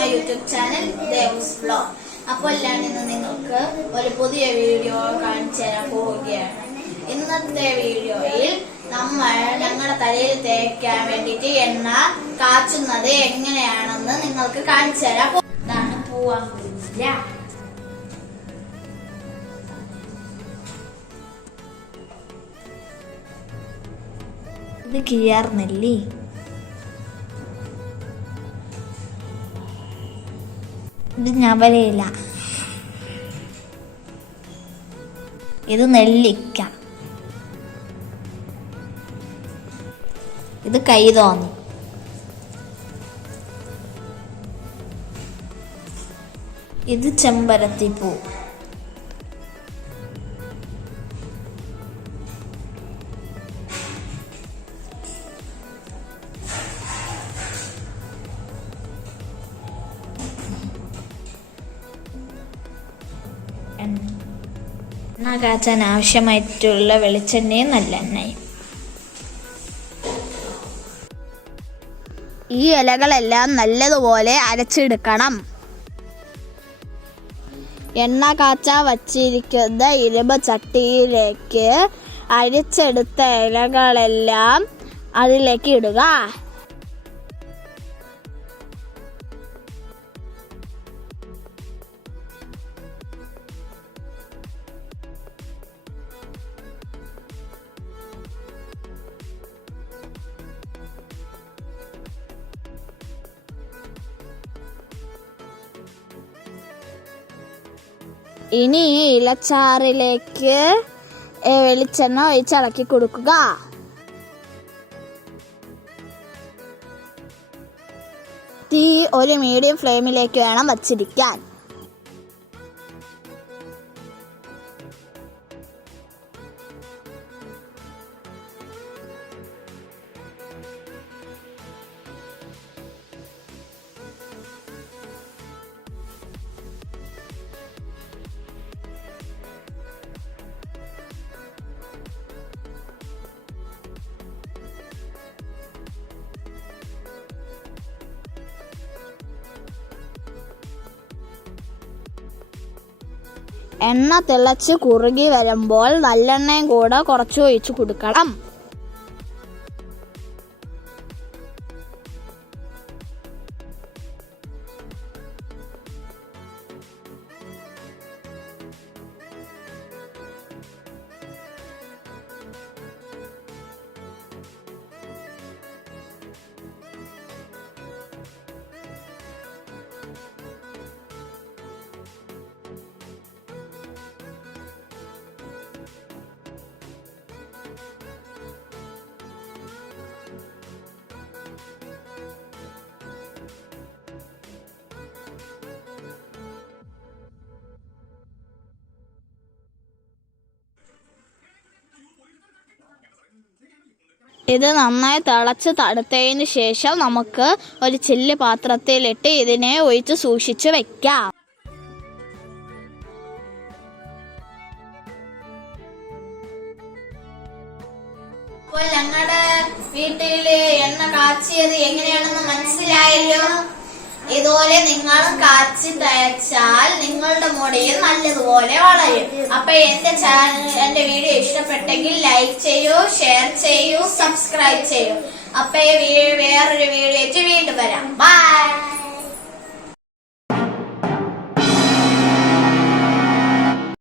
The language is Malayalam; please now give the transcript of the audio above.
My YouTube channel Devu's vlog. അപ്പോൾ ഞാൻ ഇന്ന് നിങ്ങൾക്ക് ഒരു പുതിയ വീഡിയോ കാണിച്ചു തരാൻ പോവുകയാണ്. ഇന്നത്തെ വീഡിയോയിൽ നമ്മൾ ഞങ്ങളുടെ തലയിൽ തേക്കാൻ വേണ്ടിയിട്ട് എണ്ണ കാച്ചുന്നത് എങ്ങനെയാണെന്ന് നിങ്ങൾക്ക് കാണിച്ചു തരാം. ഇതാണ് പൂവാങ്കുല. ഇത് കിഴാർനെല്ലി, ഇത് ഞവരയില, ഇത് നെല്ലിക്ക, ഇത് കൈതോന്നി, ഇത് ചെമ്പരത്തിപ്പൂ, എണ്ണ കാച്ചാൻ ആവശ്യമായിട്ടുള്ള വെളിച്ചെണ്ണയും നല്ലെണ്ണയും. ഈ ഇലകളെല്ലാം നല്ലതുപോലെ അരച്ചെടുക്കണം. എണ്ണ കാച്ചാൻ വച്ചിരിക്കുന്ന ഇരുമ്പ് ചട്ടിയിലേക്ക് അരിച്ചെടുത്ത ഇലകളെല്ലാം അതിലേക്ക് ഇടുക. ഇനി ഈ ഇലച്ചാറിലേക്ക് വെളിച്ചെണ്ണ ഒഴിച്ചിളക്കി കൊടുക്കുക. തീ ഒരു മീഡിയം ഫ്ലെയിമിലേക്ക് വേണം വച്ചിരിക്കാൻ. എണ്ണ തിളച്ച് കുറുകി വരുമ്പോൾ നല്ലെണ്ണയും കൂടെ കുറച്ച് ഒഴിച്ചു കൊടുക്കണം. ഇത് നന്നായി തിളച്ച് തണുത്തതിന് ശേഷം നമുക്ക് ഒരു ചില്ല് പാത്രത്തിലിട്ട് ഇതിനെ ഒഴിച്ച് സൂക്ഷിച്ച് വെക്കാം. അപ്പോൾ ഞങ്ങളുടെ വീട്ടില് എണ്ണ കാച്ചിയത് എങ്ങനെയാണെന്ന് മനസ്സിലായല്ലോ. ഇതുപോലെ നിങ്ങളും കാച്ചി തയ്ച്ചാൽ നിങ്ങളുടെ മുടിയിൽ നല്ലതുപോലെ വളരും. അപ്പൊ എന്റെ വീഡിയോ ഇഷ്ടപ്പെട്ടെങ്കിൽ ലൈക്ക് ചെയ്യൂ, ഷെയർ ചെയ്യൂ, സബ്സ്ക്രൈബ് ചെയ്യൂ. അപ്പൊ വേറൊരു വീഡിയോ വീണ്ടും വരാം. ബൈ.